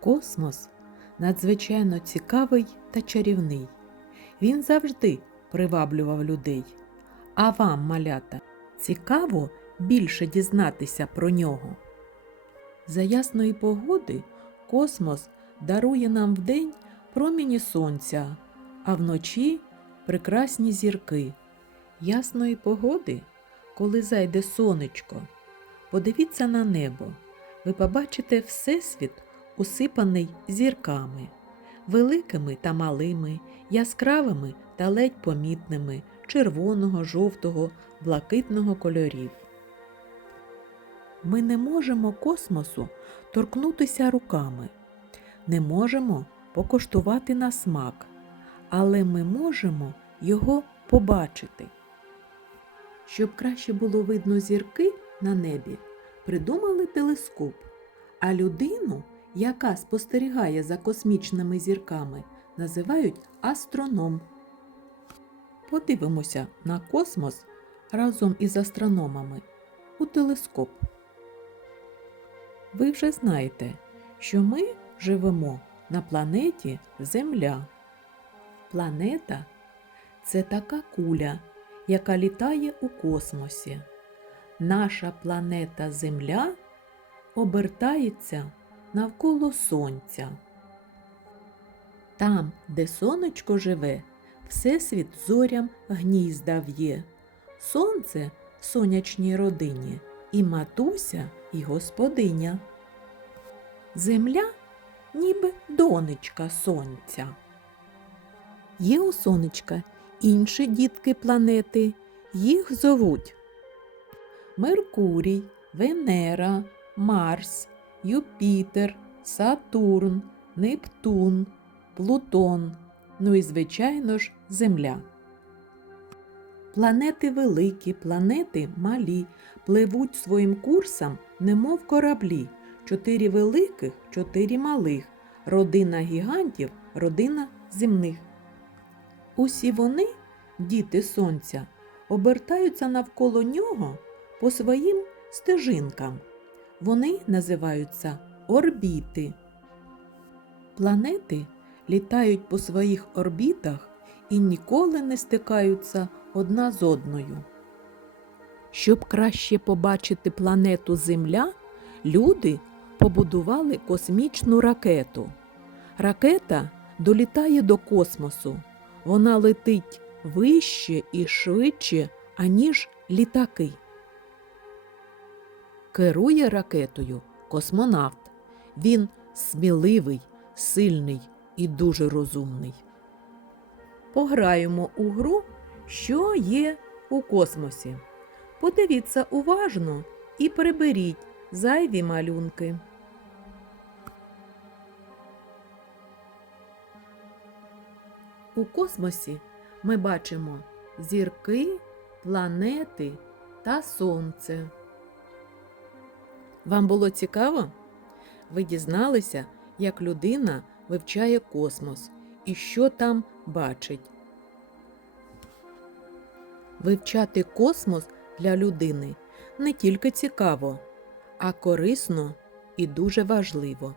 Космос надзвичайно цікавий та чарівний. Він завжди приваблював людей. А вам, малята, цікаво більше дізнатися про нього. За ясної погоди космос дарує нам вдень проміні сонця, а вночі прекрасні зірки. Ясної погоди, коли зайде сонечко, подивіться на небо. Ви побачите Всесвіт, усипаний зірками, великими та малими, яскравими та ледь помітними, червоного, жовтого, блакитного кольорів. Ми не можемо космосу торкнутися руками, не можемо покуштувати на смак, але ми можемо його побачити. Щоб краще було видно зірки на небі, придумали телескоп, а людину, яка спостерігає за космічними зірками, називають астроном. Подивимося на космос разом із астрономами у телескоп. Ви вже знаєте, що ми живемо на планеті Земля. Планета це така куля, яка літає у космосі. Наша планета Земля обертається навколо Сонця. Там, де сонечко живе, Всесвіт зорям гнізда в'є. Сонце в сонячній родині і матуся, і господиня. Земля ніби донечка сонця. Є у сонечка інші дітки планети, їх зовуть Меркурій, Венера, Марс, Юпітер, Сатурн, Нептун, Плутон, ну і, звичайно ж, Земля. Планети великі, планети малі, пливуть своїм курсом, немов кораблі. Чотири великих, чотири малих, родина гігантів, родина земних. Усі вони, діти сонця, обертаються навколо нього по своїм стежинкам. Вони називаються орбіти. Планети літають по своїх орбітах і ніколи не стикаються одна з одною. Щоб краще побачити планету Земля, люди побудували космічну ракету. Ракета долітає до космосу. Вона летить вище і швидше, аніж літаки. Керує ракетою космонавт. Він сміливий, сильний і дуже розумний. Пограємо у гру, що є у космосі. Подивіться уважно і приберіть зайві малюнки. У космосі ми бачимо зірки, планети та сонце. Вам було цікаво? Ви дізналися, як людина вивчає космос і що там бачить. Вивчати космос для людини не тільки цікаво, а корисно і дуже важливо.